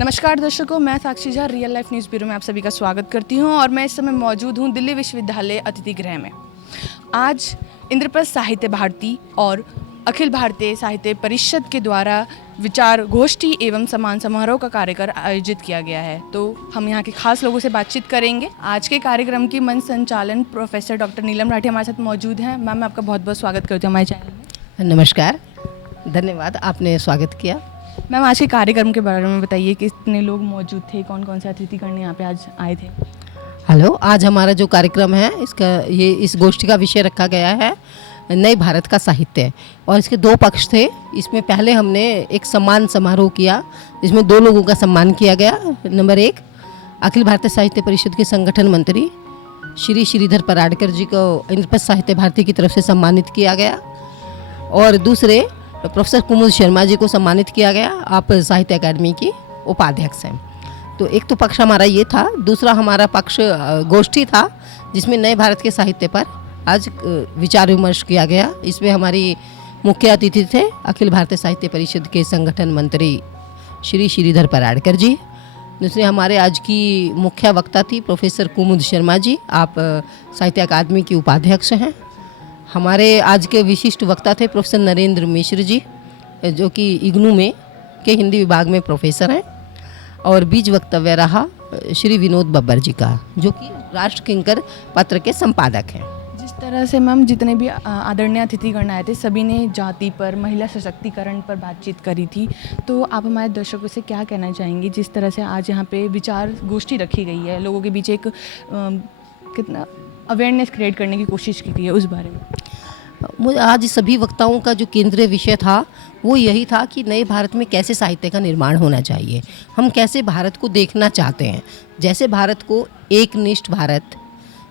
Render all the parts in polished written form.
नमस्कार दर्शकों, मैं Sakshi Jha real life news bureau में आप सभी का स्वागत करती हूं और मैं इस समय मौजूद हूं दिल्ली विश्वविद्यालय अतिथि गृह में। आज इंद्रप्रस्थ साहित्य भारती और अखिल भारतीय साहित्य परिषद के द्वारा विचार गोष्ठी एवं सम्मान समारोह का कार्यक्रम आयोजित किया गया है। तो हम यहाँ के खास लोगों से बातचीत करेंगे। आज के कार्यक्रम की मंच संचालन प्रोफेसर डॉक्टर नीलम राठी हमारे साथ मौजूद हैं। मैम, मैं आपका बहुत बहुत स्वागत करती हूँ हमारे चैनल में। नमस्कार, धन्यवाद, आपने स्वागत किया। मैम, आज के कार्यक्रम के बारे में बताइए, कितने लोग मौजूद थे, कौन कौन से अतिथिगण यहाँ पे आज आए थे? हेलो, आज हमारा जो कार्यक्रम है इस गोष्ठी का विषय रखा गया है नए भारत का साहित्य, और इसके दो पक्ष थे। इसमें पहले हमने एक सम्मान समारोह किया जिसमें दो लोगों का सम्मान किया गया। नंबर एक, अखिल भारतीय साहित्य परिषद के संगठन मंत्री श्री श्रीधर पराडकर जी को इंद्रप्रस्थ साहित्य भारती की तरफ से सम्मानित किया गया, और दूसरे प्रोफेसर कुमुद शर्मा जी को सम्मानित किया गया। आप साहित्य अकादमी की उपाध्यक्ष हैं। तो एक तो पक्ष हमारा ये था। दूसरा हमारा पक्ष गोष्ठी था जिसमें नए भारत के साहित्य पर आज विचार विमर्श किया गया। इसमें हमारी मुख्य अतिथि थे अखिल भारतीय साहित्य परिषद के संगठन मंत्री श्री श्रीधर पराडकर जी। दूसरे हमारे आज की मुख्य वक्ता थी प्रोफेसर कुमुद शर्मा जी, आप साहित्य अकादमी की उपाध्यक्ष हैं। हमारे आज के विशिष्ट वक्ता थे प्रोफेसर नरेंद्र मिश्र जी, जो कि इग्नू में के हिंदी विभाग में प्रोफेसर हैं। और बीच वक्तव्य रहा श्री विनोद बब्बर जी का, जो कि राष्ट्र किंकर पत्र के संपादक हैं। जिस तरह से मैम जितने भी आदरणीय अतिथिगण आए थे, सभी ने जाति पर, महिला सशक्तिकरण पर बातचीत करी थी। तो आप हमारे दर्शकों से क्या कहना चाहेंगी, जिस तरह से आज यहाँ पे विचार गोष्ठी रखी गई है, लोगों के बीच एक कितना अवेयरनेस क्रिएट करने की कोशिश की गई है, उस बारे में? मुझे आज सभी वक्ताओं का जो केंद्रीय विषय था वो यही था कि नए भारत में कैसे साहित्य का निर्माण होना चाहिए, हम कैसे भारत को देखना चाहते हैं। जैसे भारत को एकनिष्ठ भारत,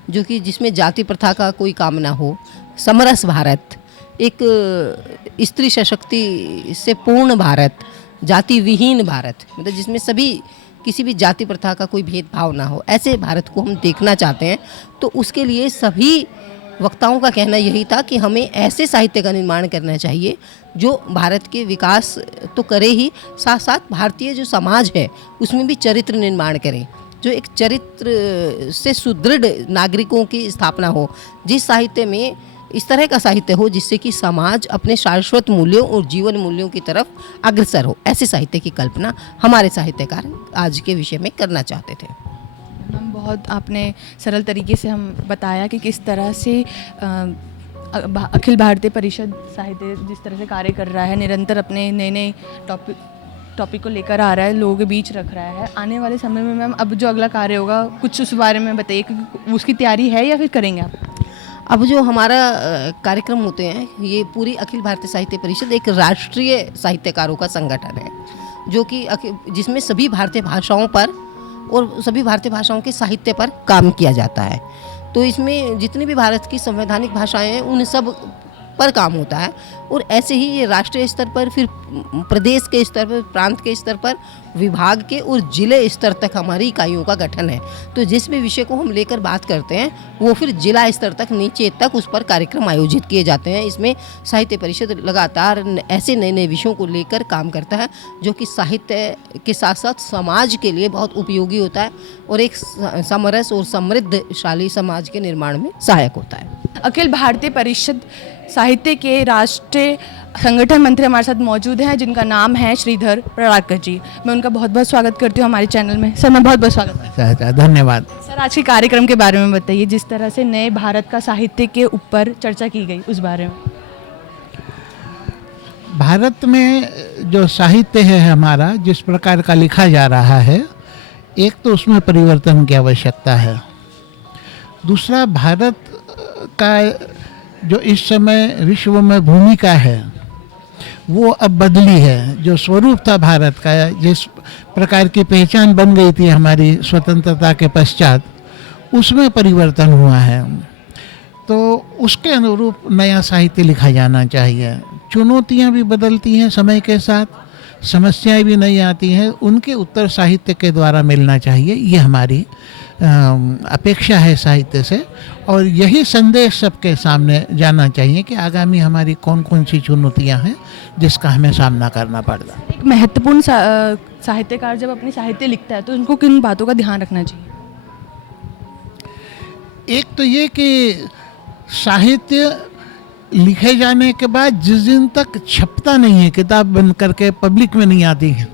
जो कि जिसमें जाति प्रथा का कोई काम ना हो, समरस भारत, एक स्त्री सशक्ति से पूर्ण भारत, जाति विहीन भारत, मतलब जिसमें सभी किसी भी जाति प्रथा का कोई भेदभाव ना हो, ऐसे भारत को हम देखना चाहते हैं। तो उसके लिए सभी वक्ताओं का कहना यही था कि हमें ऐसे साहित्य का निर्माण करना चाहिए जो भारत के विकास तो करे ही, साथ साथ भारतीय जो समाज है उसमें भी चरित्र निर्माण करे, जो एक चरित्र से सुदृढ़ नागरिकों की स्थापना हो। जिस साहित्य में इस तरह का साहित्य हो जिससे कि समाज अपने शाश्वत मूल्यों और जीवन मूल्यों की तरफ अग्रसर हो, ऐसे साहित्य की कल्पना हमारे साहित्यकार आज के विषय में करना चाहते थे। हम बहुत आपने सरल तरीके से हम बताया कि किस तरह से अखिल भारतीय परिषद साहित्य जिस तरह से कार्य कर रहा है, निरंतर अपने नए नए टॉपिक को लेकर आ रहा है, लोगों के बीच रख रहा है। आने वाले समय में मैम अब जो अगला कार्य होगा, कुछ उस बारे में बताइए, क्योंकि उसकी तैयारी है या फिर करेंगे आप? अब जो हमारा कार्यक्रम होते हैं, ये पूरी अखिल भारतीय साहित्य परिषद एक राष्ट्रीय साहित्यकारों का संगठन है, जो कि जिसमें सभी भारतीय भाषाओं पर और सभी भारतीय भाषाओं के साहित्य पर काम किया जाता है। तो इसमें जितनी भी भारत की संवैधानिक भाषाएं हैं उन सब पर काम होता है। और ऐसे ही ये राष्ट्रीय स्तर पर, फिर प्रदेश के स्तर पर, प्रांत के स्तर पर, विभाग के और जिले स्तर तक हमारी इकाइयों का गठन है। तो जिस भी विषय को हम लेकर बात करते हैं वो फिर जिला स्तर तक, नीचे तक उस पर कार्यक्रम आयोजित किए जाते हैं। इसमें साहित्य परिषद लगातार ऐसे नए नए विषयों को लेकर काम करता है जो कि साहित्य के साथ साथ समाज के लिए बहुत उपयोगी होता है और एक समरस और समृद्धशाली समाज के निर्माण में सहायक होता है। अखिल भारतीय परिषद साहित्य के राष्ट्रीय संगठन मंत्री हमारे साथ मौजूद हैं, जिनका नाम है श्रीधर पराडकर जी। मैं उनका बहुत बहुत स्वागत करती हूँ हमारे चैनल में। सर, मैं बहुत बहुत स्वागत करती हूँ। धन्यवाद। सर, आज के कार्यक्रम के बारे में बताइए, जिस तरह से नए भारत का साहित्य के ऊपर चर्चा की गई, उस बारे में। भारत में जो साहित्य है हमारा, जिस प्रकार का लिखा जा रहा है, एक तो उसमें परिवर्तन की आवश्यकता है। दूसरा, भारत का जो इस समय विश्व में भूमिका है वो अब बदली है। जो स्वरूप था भारत का, जिस प्रकार की पहचान बन गई थी हमारी स्वतंत्रता के पश्चात, उसमें परिवर्तन हुआ है। तो उसके अनुरूप नया साहित्य लिखा जाना चाहिए। चुनौतियां भी बदलती हैं समय के साथ, समस्याएं भी नहीं आती हैं, उनके उत्तर साहित्य के द्वारा मिलना चाहिए। ये हमारी अपेक्षा है साहित्य से, और यही संदेश सबके सामने जाना चाहिए कि आगामी हमारी कौन कौन सी चुनौतियां हैं जिसका हमें सामना करना पड़ रहा है। एक महत्वपूर्ण साहित्यकार जब अपनी साहित्य लिखता है तो उनको किन बातों का ध्यान रखना चाहिए? एक तो ये कि साहित्य लिखे जाने के बाद जिस दिन तक छपता नहीं है, किताब बन करके पब्लिक में नहीं आती है,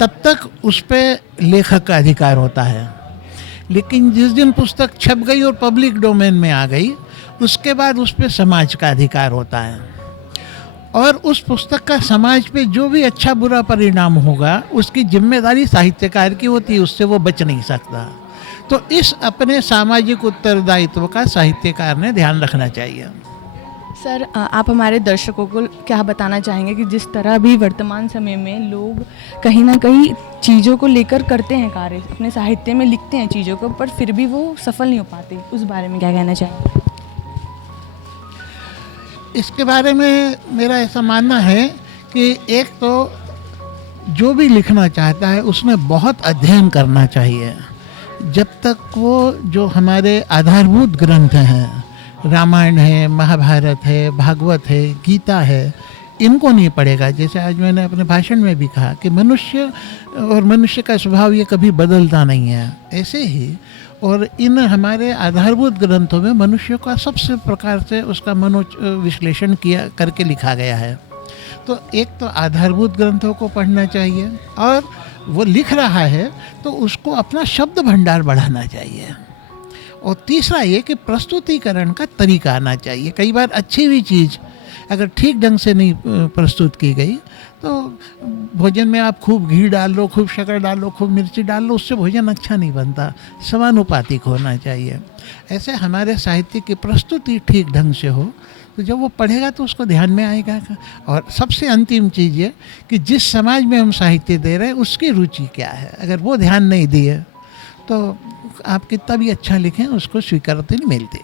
तब तक उस पर लेखक का अधिकार होता है। लेकिन जिस दिन पुस्तक छप गई और पब्लिक डोमेन में आ गई, उसके बाद उस पर समाज का अधिकार होता है, और उस पुस्तक का समाज पे जो भी अच्छा बुरा परिणाम होगा उसकी जिम्मेदारी साहित्यकार की होती है, उससे वो बच नहीं सकता। तो इस अपने सामाजिक उत्तरदायित्व का साहित्यकार ने ध्यान रखना चाहिए। सर, आप हमारे दर्शकों को क्या बताना चाहेंगे कि जिस तरह भी वर्तमान समय में लोग कहीं ना कहीं चीज़ों को लेकर करते हैं कार्य, अपने साहित्य में लिखते हैं चीज़ों को, पर फिर भी वो सफल नहीं हो पाते, उस बारे में क्या कहना चाहेंगे? इसके बारे में मेरा ऐसा मानना है कि एक तो जो भी लिखना चाहता है उसने बहुत अध्ययन करना चाहिए। जब तक वो जो हमारे आधारभूत ग्रंथ हैं, रामायण है, महाभारत है, भागवत है, गीता है, इनको नहीं पढ़ेगा, जैसे आज मैंने अपने भाषण में भी कहा कि मनुष्य और मनुष्य का स्वभाव ये कभी बदलता नहीं है, ऐसे ही और इन हमारे आधारभूत ग्रंथों में मनुष्य का सबसे प्रकार से उसका विश्लेषण किया करके लिखा गया है। तो एक तो आधारभूत ग्रंथों को पढ़ना चाहिए, और वो लिख रहा है तो उसको अपना शब्द भंडार बढ़ाना चाहिए। और तीसरा ये कि प्रस्तुतिकरण का तरीका आना चाहिए। कई बार अच्छी भी चीज़ अगर ठीक ढंग से नहीं प्रस्तुत की गई तो भोजन में आप खूब घी डाल लो, खूब शक्कर डाल लो, खूब मिर्ची डाल लो, उससे भोजन अच्छा नहीं बनता। समानुपातिक होना चाहिए। ऐसे हमारे साहित्य की प्रस्तुति ठीक ढंग से हो तो जब वो पढ़ेगा तो उसको ध्यान में आएगा। और सबसे अंतिम चीज़ ये कि जिस समाज में हम साहित्य दे रहे हैं उसकी रुचि क्या है। अगर वो ध्यान नहीं दिए तो आप कितना भी अच्छा लिखें उसको स्वीकृति नहीं मिलती।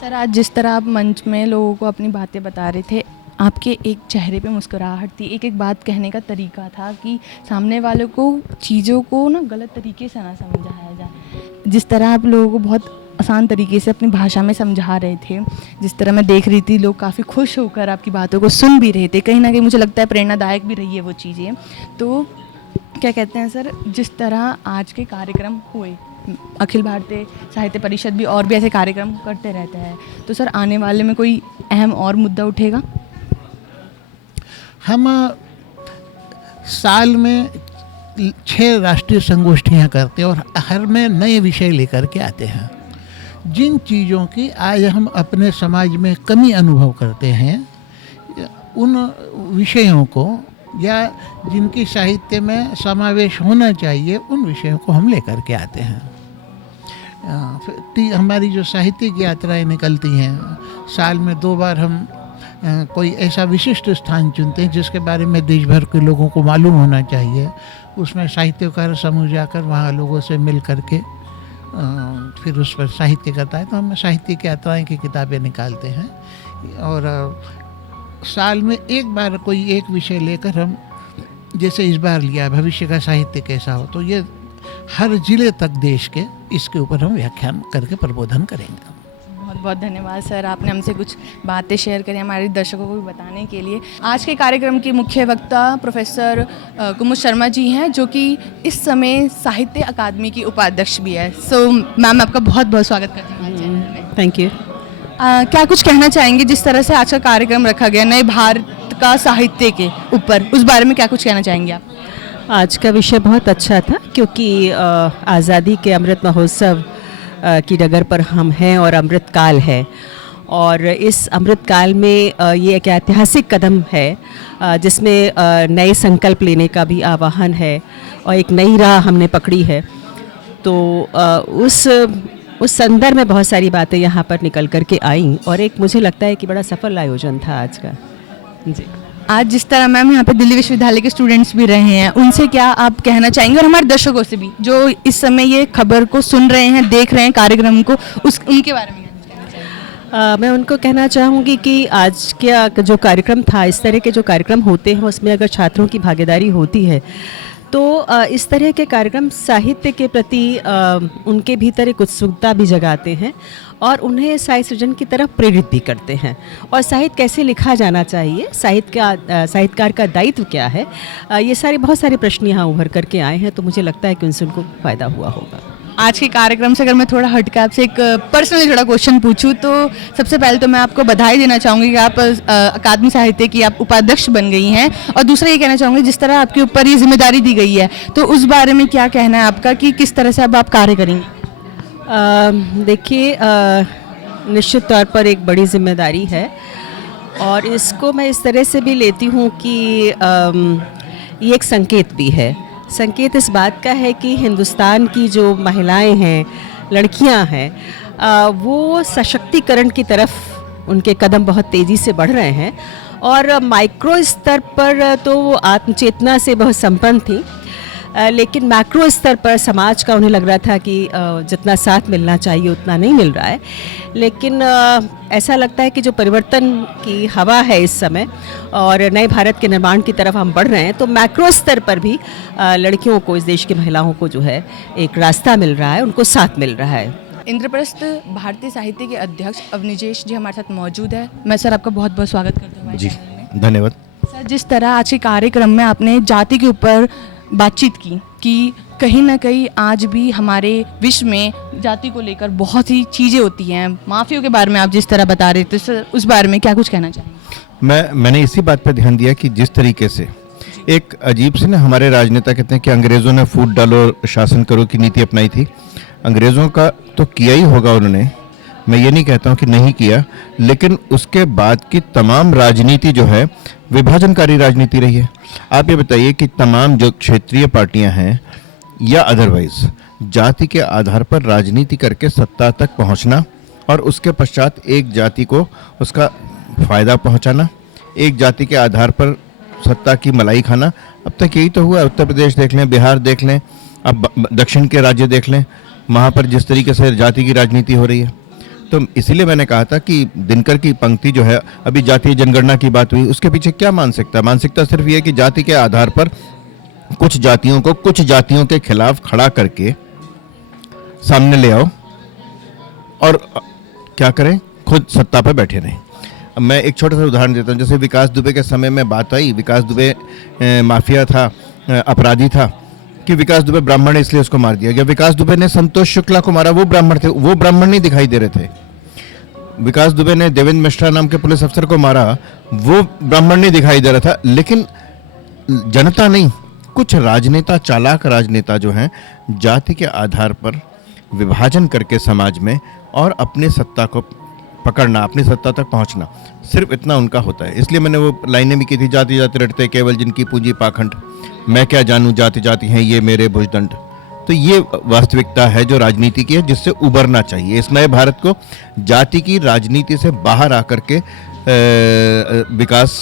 सर, आज जिस तरह आप मंच में लोगों को अपनी बातें बता रहे थे, आपके एक चेहरे पे मुस्कुराहट थी, एक एक बात कहने का तरीका था कि सामने वालों को चीज़ों को ना गलत तरीके से ना समझाया जाए। जिस तरह आप लोगों को बहुत आसान तरीके से अपनी भाषा में समझा रहे थे, जिस तरह मैं देख रही थी लोग काफ़ी खुश होकर आपकी बातों को सुन भी रहे थे, कहीं ना कहीं मुझे लगता है प्रेरणादायक भी रही है वो चीज़ें। तो क्या कहते हैं सर, जिस तरह आज के कार्यक्रम हुए, अखिल भारतीय साहित्य परिषद भी और भी ऐसे कार्यक्रम करते रहते हैं, तो सर आने वाले में कोई अहम और मुद्दा उठेगा? हम साल में 6 राष्ट्रीय संगोष्ठियाँ करते हैं और हर में नए विषय लेकर के आते हैं। जिन चीज़ों की आज हम अपने समाज में कमी अनुभव करते हैं, उन विषयों को या जिनकी साहित्य में समावेश होना चाहिए, उन विषयों को हम लेकर के आते हैं। हमारी जो साहित्यिक यात्राएं निकलती हैं, साल में 2 बार हम कोई ऐसा विशिष्ट स्थान चुनते हैं जिसके बारे में देश भर के लोगों को मालूम होना चाहिए। उसमें साहित्यकार समूह जाकर वहाँ लोगों से मिल करके फिर उस पर साहित्य करता है। तो हम साहित्यिक यात्राएं की किताबें निकालते हैं और साल में एक बार कोई एक विषय लेकर हम, जैसे इस बार लिया भविष्य का साहित्य कैसा हो, तो ये हर जिले तक देश के इसके ऊपर हम व्याख्यान करके प्रबोधन करेंगे। बहुत बहुत धन्यवाद सर, आपने हमसे कुछ बातें शेयर करी हमारे दर्शकों को भी बताने के लिए। आज के कार्यक्रम के मुख्य वक्ता प्रोफेसर कुमुद शर्मा जी हैं, जो कि इस समय साहित्य अकादमी की उपाध्यक्ष भी है। सो मैम, आपका बहुत बहुत स्वागत करती हूँ चैनल में। Thank you. क्या कुछ कहना चाहेंगे जिस तरह से आज का कार्यक्रम रखा गया नए भारत का साहित्य के ऊपर, उस बारे में क्या कुछ कहना चाहेंगे आप? आज का विषय बहुत अच्छा था क्योंकि आज़ादी के अमृत महोत्सव की डगर पर हम हैं और अमृत काल है, और इस अमृत काल में ये एक ऐतिहासिक कदम है जिसमें नए संकल्प लेने का भी आह्वान है और एक नई राह हमने पकड़ी है। तो उस संदर्भ में बहुत सारी बातें यहाँ पर निकल कर के आई और एक मुझे लगता है कि बड़ा सफल आयोजन था आज का। जी, आज जिस तरह मैम यहाँ पे दिल्ली विश्वविद्यालय के स्टूडेंट्स भी रहे हैं, उनसे क्या आप कहना चाहेंगे, और हमारे दर्शकों से भी जो इस समय ये खबर को सुन रहे हैं, देख रहे हैं कार्यक्रम को, उनके बारे में कहना मैं उनको कहना चाहूँगी कि आज का जो कार्यक्रम था, इस तरह के जो कार्यक्रम होते हैं उसमें अगर छात्रों की भागीदारी होती है तो इस तरह के कार्यक्रम साहित्य के प्रति उनके भीतर एक उत्सुकता भी जगाते हैं और उन्हें साहित्य सृजन की तरफ प्रेरित भी करते हैं। और साहित्य कैसे लिखा जाना चाहिए, साहित्यकार का दायित्व क्या है, ये बहुत सारे प्रश्न यहाँ उभर करके आए हैं, तो मुझे लगता है कि उनसे उनको फ़ायदा हुआ होगा। आज के कार्यक्रम से अगर मैं थोड़ा हटकर आपसे एक पर्सनली थोड़ा क्वेश्चन पूछूं तो सबसे पहले तो मैं आपको बधाई देना चाहूँगी कि आप अकादमी साहित्य की आप उपाध्यक्ष बन गई हैं, और दूसरा ये कहना चाहूँगी जिस तरह आपके ऊपर ये जिम्मेदारी दी गई है तो उस बारे में क्या कहना है आपका कि किस तरह से अब आप कार्य करेंगे? देखिए, निश्चित तौर पर एक बड़ी जिम्मेदारी है और इसको मैं इस तरह से भी लेती हूँ कि ये एक संकेत भी है। संकेत इस बात का है कि हिंदुस्तान की जो महिलाएं हैं, लड़कियां हैं, वो सशक्तिकरण की तरफ उनके कदम बहुत तेज़ी से बढ़ रहे हैं और माइक्रो स्तर पर तो वो आत्मचेतना से बहुत संपन्न थी, लेकिन मैक्रो स्तर पर समाज का उन्हें लग रहा था कि जितना साथ मिलना चाहिए उतना नहीं मिल रहा है। लेकिन ऐसा लगता है कि जो परिवर्तन की हवा है इस समय और नए भारत के निर्माण की तरफ हम बढ़ रहे हैं, तो मैक्रो स्तर पर भी लड़कियों को, इस देश की महिलाओं को जो है एक रास्ता मिल रहा है, उनको साथ मिल रहा है। इंद्रप्रस्थ भारतीय साहित्य के अध्यक्ष अवनिजेश जी हमारे साथ मौजूद है। मैं सर आपका बहुत बहुत स्वागत करता हूँ जी, धन्यवाद। सर, जिस तरह आज के कार्यक्रम में आपने जाति के ऊपर बातचीत की कि कहीं ना कहीं आज भी हमारे विश्व में जाति को लेकर बहुत ही चीज़ें होती हैं, माफियों के बारे में आप जिस तरह बता रहे थे सर, उस बारे में क्या कुछ कहना चाहेंगे? मैंने इसी बात पर ध्यान दिया कि जिस तरीके से एक अजीब से ना हमारे राजनेता कहते हैं कि अंग्रेज़ों ने फूट डालो शासन करो की नीति अपनाई थी। अंग्रेज़ों का तो किया ही होगा उन्होंने, मैं ये नहीं कहता हूँ कि नहीं किया, लेकिन उसके बाद की तमाम राजनीति जो है विभाजनकारी राजनीति रही है। आप ये बताइए कि तमाम जो क्षेत्रीय पार्टियां हैं या अदरवाइज जाति के आधार पर राजनीति करके सत्ता तक पहुंचना और उसके पश्चात एक जाति को उसका फ़ायदा पहुंचाना, एक जाति के आधार पर सत्ता की मलाई खाना, अब तक यही तो हुआ है। उत्तर प्रदेश देख लें, बिहार देख लें, अब दक्षिण के राज्य देख लें, वहाँ पर जिस तरीके से जाति की राजनीति हो रही है। तो इसीलिए मैंने कहा था कि दिनकर की पंक्ति जो है, अभी जातीय जनगणना की बात हुई, उसके पीछे क्या मानसिकता? मानसिकता सिर्फ ये कि जाति के आधार पर कुछ जातियों को कुछ जातियों के खिलाफ खड़ा करके सामने ले आओ और क्या करें, खुद सत्ता पर बैठे रहें। अब मैं एक छोटा सा उदाहरण देता हूँ। जैसे विकास दुबे के समय में बात आई, विकास दुबे माफिया था, अपराधी था, कि विकास दुबे ब्राह्मण है इसलिए उसको मार दिया गया। विकास दुबे ने संतोष शुक्ला को मारा, वो ब्राह्मण थे, वो ब्राह्मण नहीं दिखाई दे रहे थे। विकास दुबे ने देवेंद्र मिश्रा नाम के पुलिस अफसर को मारा, वो ब्राह्मण नहीं दिखाई दे रहा था। लेकिन जनता नहीं, कुछ राजनेता, चालाक राजनेता जो हैं, जाति के आधार पर विभाजन करके समाज में और अपनी सत्ता को पकड़ना, अपनी सत्ता तक पहुंचना, सिर्फ इतना उनका होता है। इसलिए मैंने वो लाइनें भी की थी, जाति जाति रटते केवल जिनकी पूंजी पाखंड, मैं क्या जानूं जाति जाति हैं ये मेरे भुजदंड। तो ये वास्तविकता है जो राजनीति की है, जिससे उबरना चाहिए। इस नए भारत को जाति की राजनीति से बाहर आकर के विकास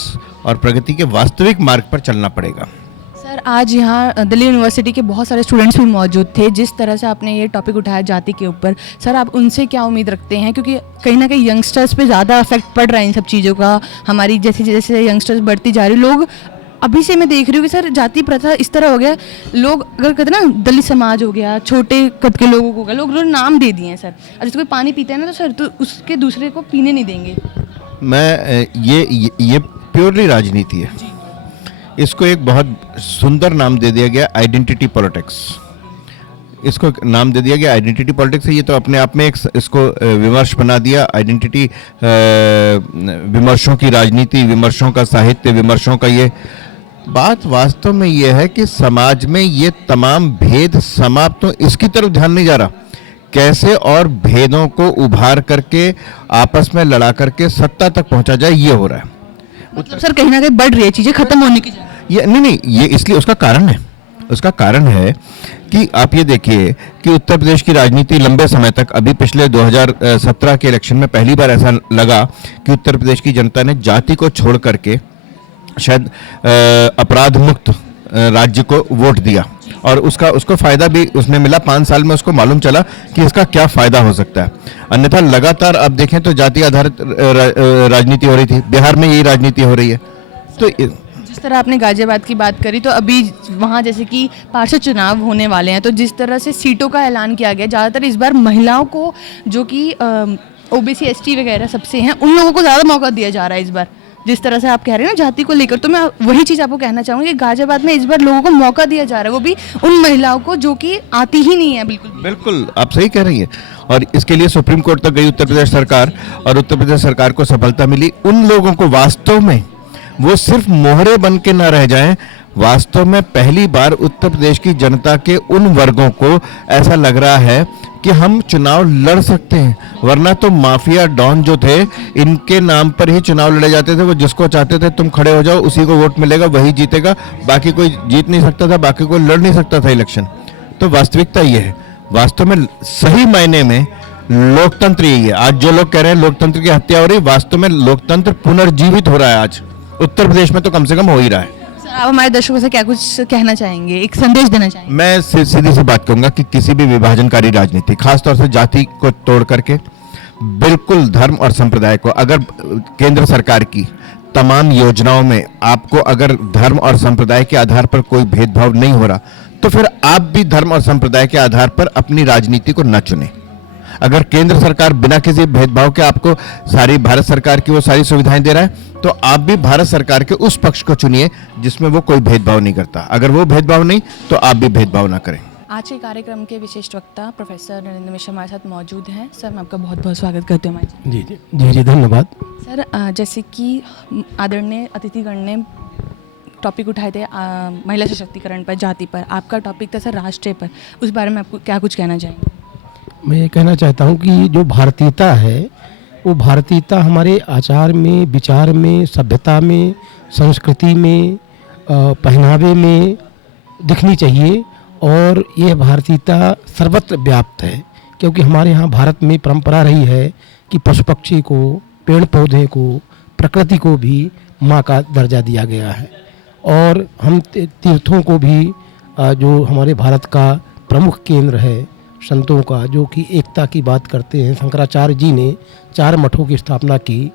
और प्रगति के वास्तविक मार्ग पर चलना पड़ेगा। सर, आज यहाँ दिल्ली यूनिवर्सिटी के बहुत सारे स्टूडेंट्स भी मौजूद थे। जिस तरह से आपने ये टॉपिक उठाया जाति के ऊपर, सर आप उनसे क्या उम्मीद रखते हैं? क्योंकि कहीं ना कहीं यंगस्टर्स पे ज़्यादा इफेक्ट पड़ रहा है इन सब चीज़ों का। हमारी जैसे जैसे यंगस्टर्स बढ़ती जा रही, लोग अभी से मैं देख रही हूँ कि सर जाति प्रथा इस तरह हो गया, लोग अगर कहते ना दलित समाज हो गया, छोटे कद के लोगों को हो गया, लोग नाम दे दिए हैं सर। और जैसे कोई पानी पीता है ना तो सर तो उसके दूसरे को पीने नहीं देंगे। मैं ये प्योरली राजनीति है। इसको एक बहुत सुंदर नाम दे दिया गया, आइडेंटिटी पॉलिटिक्स। इसको नाम दे दिया गया आइडेंटिटी पॉलिटिक्स है। ये तो अपने आप में एक इसको विमर्श बना दिया। आइडेंटिटी विमर्शों की राजनीति, विमर्शों का साहित्य, विमर्शों का ये बात वास्तव में ये है कि समाज में ये तमाम भेद समाप्त, तो इसकी तरफ ध्यान नहीं जा रहा। कैसे और भेदों को उभार करके आपस में लड़ा करके सत्ता तक पहुंचा जाए, ये हो रहा है। मतलब सर कहीं ना कहीं बढ़ रही है चीज़ें, खत्म होने की जगह। ये नहीं, ये इसलिए उसका कारण है। उसका कारण है कि आप ये देखिए कि उत्तर प्रदेश की राजनीति लंबे समय तक, अभी पिछले 2017 के इलेक्शन में पहली बार ऐसा लगा कि उत्तर प्रदेश की जनता ने जाति को छोड़ करके शायद अपराध मुक्त राज्य को वोट दिया। और उसको फ़ायदा भी उसने मिला। 5 साल में उसको मालूम चला कि इसका क्या फ़ायदा हो सकता है। अन्यथा लगातार अब देखें तो जाति आधारित राजनीति हो रही थी, बिहार में यही राजनीति हो रही है। तो जिस तरह आपने गाजियाबाद की बात करी, तो अभी वहाँ जैसे कि पार्षद चुनाव होने वाले हैं, तो जिस तरह से सीटों का ऐलान किया गया, ज़्यादातर इस बार महिलाओं को, जो कि ओबीसी एसटी वगैरह सबसे हैं, उन लोगों को ज़्यादा मौका दिया जा रहा है इस बार। जिस तरह से आप कह रहे हैं ना जाति को लेकर, तो मैं वही चीज़ आपको कहना चाहूँगी कि गाजियाबाद में इस बार लोगों को मौका दिया जा रहा है, वो भी उन महिलाओं को जो कि आती ही नहीं है बिल्कुल भी। बिल्कुल आप सही कह रही हैं। और इसके लिए सुप्रीम कोर्ट तक गई उत्तर प्रदेश सरकार, और उत्तर प्रदेश सरकार को सफलता मिली। उन लोगों को वास्तव में वो सिर्फ मोहरे बन के न रह जाएं, वास्तव में पहली बार उत्तर प्रदेश की जनता के उन वर्गों को ऐसा लग रहा है कि हम चुनाव लड़ सकते हैं। वरना तो माफिया डॉन जो थे, इनके नाम पर ही चुनाव लड़े जाते थे। वो जिसको चाहते थे तुम खड़े हो जाओ, उसी को वोट मिलेगा, वही जीतेगा, बाकी कोई जीत नहीं सकता था, बाकी कोई लड़ नहीं सकता था इलेक्शन। तो वास्तविकता ये है, वास्तव में सही मायने में लोकतंत्र यही है। आज जो लोग कह रहे हैं लोकतंत्र की हत्या हो रही, वास्तव में लोकतंत्र पुनर्जीवित हो रहा है। आज उत्तर प्रदेश में तो कम से कम हो ही रहा है। सर, आप हमारे दर्शकों से क्या कुछ कहना चाहेंगे, एक संदेश देना चाहेंगे? मैं सीधी सी बात कहूंगा कि किसी भी विभाजनकारी राजनीति, खासतौर से जाति को तोड़ करके, बिल्कुल धर्म और संप्रदाय को, अगर केंद्र सरकार की तमाम योजनाओं में आपको अगर धर्म और संप्रदाय के आधार पर कोई भेदभाव नहीं हो रहा, तो फिर आप भी धर्म और संप्रदाय के आधार पर अपनी राजनीति को न चुने। अगर केंद्र सरकार बिना किसी भेदभाव के आपको सारी भारत सरकार की वो सारी सुविधाएं दे रहा है, तो आप भी भारत सरकार के उस पक्ष को चुनिए जिसमें वो कोई भेदभाव नहीं करता। अगर वो भेदभाव नहीं, तो आप भी भेदभाव ना करें। आज के कार्यक्रम के विशिष्ट वक्ता प्रोफेसर नरेंद्र मिश्रा हमारे साथ मौजूद हैं। सर, मैं आपका बहुत बहुत स्वागत करती हूँ हमारे। जी जी जी जी धन्यवाद। सर, जैसे कि आदरणीय अतिथिगण ने टॉपिक उठाए थे महिला सशक्तिकरण पर, जाति पर, आपका टॉपिक था सर राष्ट्रीय पर। उस बारे में आपको क्या कुछ कहना चाहेंगे? मैं ये कहना चाहता हूँ कि जो भारतीयता है, वो भारतीयता हमारे आचार में, विचार में, सभ्यता में, संस्कृति में, पहनावे में दिखनी चाहिए। और ये भारतीयता सर्वत्र व्याप्त है, क्योंकि हमारे यहाँ भारत में परंपरा रही है कि पशु पक्षी को, पेड़ पौधे को, प्रकृति को भी माँ का दर्जा दिया गया है। और हम तीर्थों को भी, जो हमारे भारत का प्रमुख केंद्र है संतों का, जो कि एकता की बात करते हैं, शंकराचार्य जी ने 4 मठों की स्थापना की,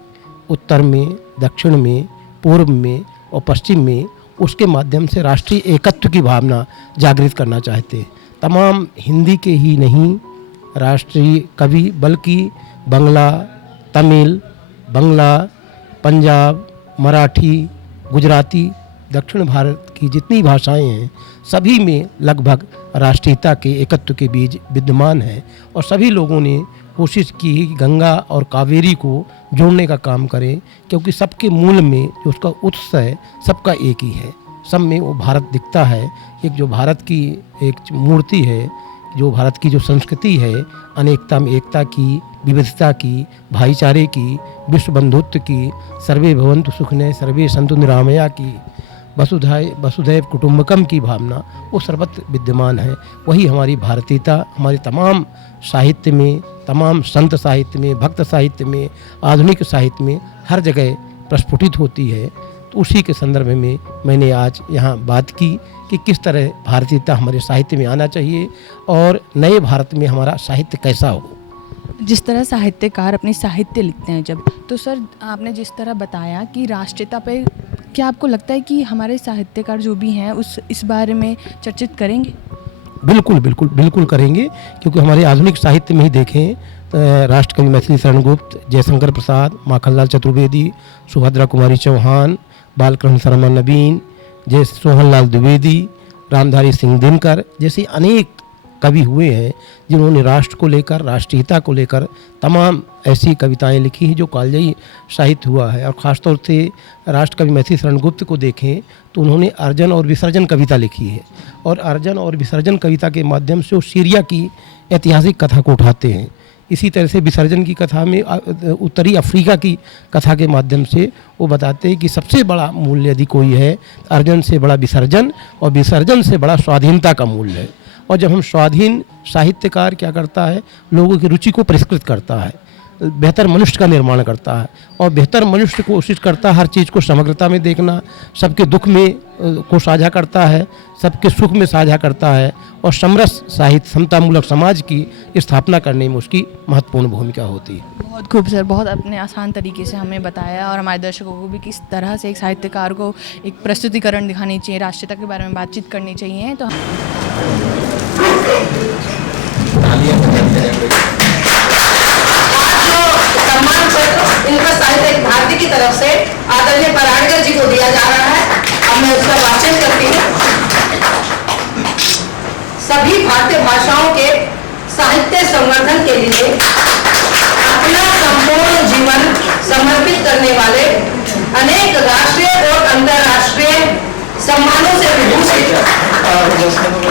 उत्तर में, दक्षिण में, पूर्व में और पश्चिम में। उसके माध्यम से राष्ट्रीय एकत्व की भावना जागृत करना चाहते हैं। तमाम हिंदी के ही नहीं राष्ट्रीय कवि, बल्कि बंगला, तमिल, बांग्ला, पंजाब, मराठी, गुजराती, दक्षिण भारत की जितनी भाषाएं हैं, सभी में लगभग राष्ट्रीयता के एकत्व के बीज विद्यमान है। और सभी लोगों ने कोशिश की कि गंगा और कावेरी को जोड़ने का काम करें, क्योंकि सबके मूल में जो उसका उत्स है, सबका एक ही है, सब में वो भारत दिखता है। एक जो भारत की एक मूर्ति है, जो भारत की जो संस्कृति है, अनेकता में एकता की, विविधता की, भाईचारे की, विश्व बंधुत्व की, सर्वे भवन्तु सुखिनः सर्वे सन्तु निरामया की, वसुधैव कुटुम्बकम की भावना, वो सर्वत्र विद्यमान है। वही हमारी भारतीयता हमारे तमाम साहित्य में, तमाम संत साहित्य में, भक्त साहित्य में, आधुनिक साहित्य में हर जगह प्रस्फुटित होती है। तो उसी के संदर्भ में मैंने आज यहाँ बात की कि किस तरह भारतीयता हमारे साहित्य में आना चाहिए और नए भारत में हमारा साहित्य कैसा हो। जिस तरह साहित्यकार अपनी साहित्य लिखते हैं जब, तो सर आपने जिस तरह बताया कि राष्ट्रीयता पे, क्या आपको लगता है कि हमारे साहित्यकार जो भी हैं इस बारे में चर्चित करेंगे? बिल्कुल बिल्कुल बिल्कुल करेंगे, क्योंकि हमारे आधुनिक साहित्य में ही देखें, राष्ट्रकवि मैथिली शरण गुप्त, जयशंकर प्रसाद, माखनलाल चतुर्वेदी, सुभद्रा कुमारी चौहान, बालकृष्ण शर्मा नवीन, जय सोहनलाल द्विवेदी, रामधारी सिंह दिनकर जैसे अनेक कवि हुए हैं जिन्होंने राष्ट्र को लेकर, राष्ट्रीयता को लेकर तमाम ऐसी कविताएं लिखी हैं जो कालजयी साहित्य हुआ है। और ख़ासतौर से राष्ट्रकवि मैथिली शरण गुप्त को देखें तो उन्होंने अर्जन और विसर्जन कविता लिखी है, और अर्जन और विसर्जन कविता के माध्यम से वो सीरिया की ऐतिहासिक कथा को उठाते हैं। इसी तरह से विसर्जन की कथा में उत्तरी अफ्रीका की कथा के माध्यम से वो बताते हैं कि सबसे बड़ा मूल्य यदि कोई है, अर्जन से बड़ा विसर्जन और विसर्जन से बड़ा स्वाधीनता का मूल्य है। और जब हम स्वाधीन, साहित्यकार क्या करता है, लोगों की रुचि को परिष्कृत करता है। बेहतर मनुष्य का निर्माण करता है। और बेहतर मनुष्य कोशिश करता है हर चीज़ को समग्रता में देखना, सबके दुख में को साझा करता है, सबके सुख में साझा करता है, और समरस साहित्य समतामूलक समाज की स्थापना करने में उसकी महत्वपूर्ण भूमिका होती है। बहुत खूब सर, बहुत अपने आसान तरीके से हमें बताया और हमारे दर्शकों को भी किस तरह से एक साहित्यकार को एक प्रस्तुतिकरण दिखानी चाहिए, राष्ट्रीयता के बारे में बातचीत करनी चाहिए। तो सम्मान पत्र इनका साहित्य भारती की तरफ से आदरणीय पराड़कर जी को दिया जा रहा है। अब मैं उसका वाचन करती हूँ। सभी भारतीय भाषाओं के साहित्य संवर्धन के लिए अपना संपूर्ण जीवन समर्पित करने वाले अनेक राष्ट्रीय और अंतर्राष्ट्रीय सम्मानों से विभूषित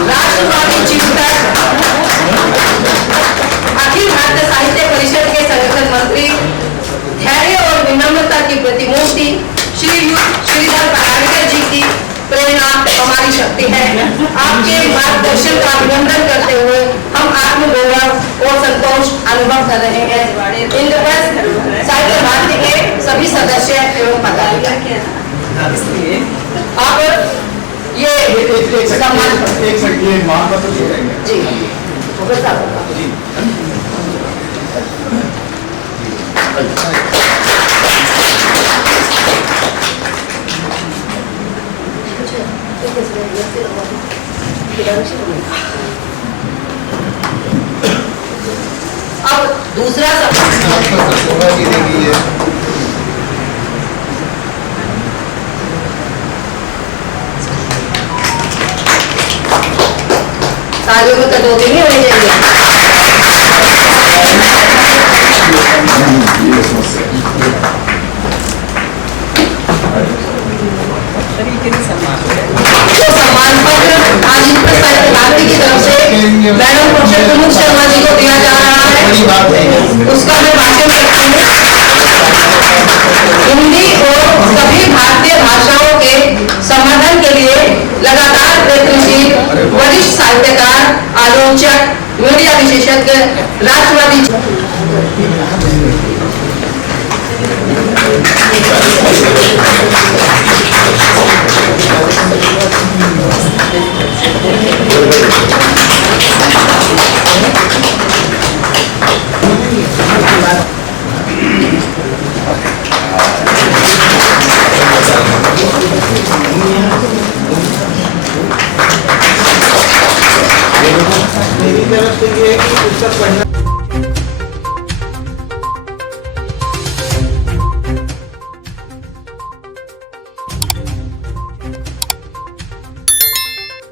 राष्ट्रवादी चिंतक, अखिल भारतीय साहित्य परिषद के संगठन मंत्री, धैर्य और विनम्रता की प्रतिमूर्ति श्रीधर पराड़कर जी की प्रेरणा हमारी शक्ति है। आपके मार्गदर्शन का अभिनंदन करते हुए हम आत्मगौरव और संतोष अनुभव कर रहे हैं। इंद्रप्रस्थ साहित्य भारती के सभी सदस्य एवं पदाधिकारी, आप ये सम्मान जी अब दूसरा तालियों में कटौती नहीं होनी चाहिए। तो सम्मान पत्र आज इंद्रप्रस्थ साहित्य भारती की तरफ से मैडम प्रोफेसर प्रमुख शर्मा जी को दिया जा रहा है, उसका मैं वाचन करती हूँ। हिंदी और सभी भारतीय भाषाओं के संवर्धन के लिए लगातार प्रयत्नशील वरिष्ठ साहित्यकार, आलोचक, मीडिया विशेषज्ञ, राष्ट्रवादी मेरी तरफ से ये है कि पुस्तक पढ़ना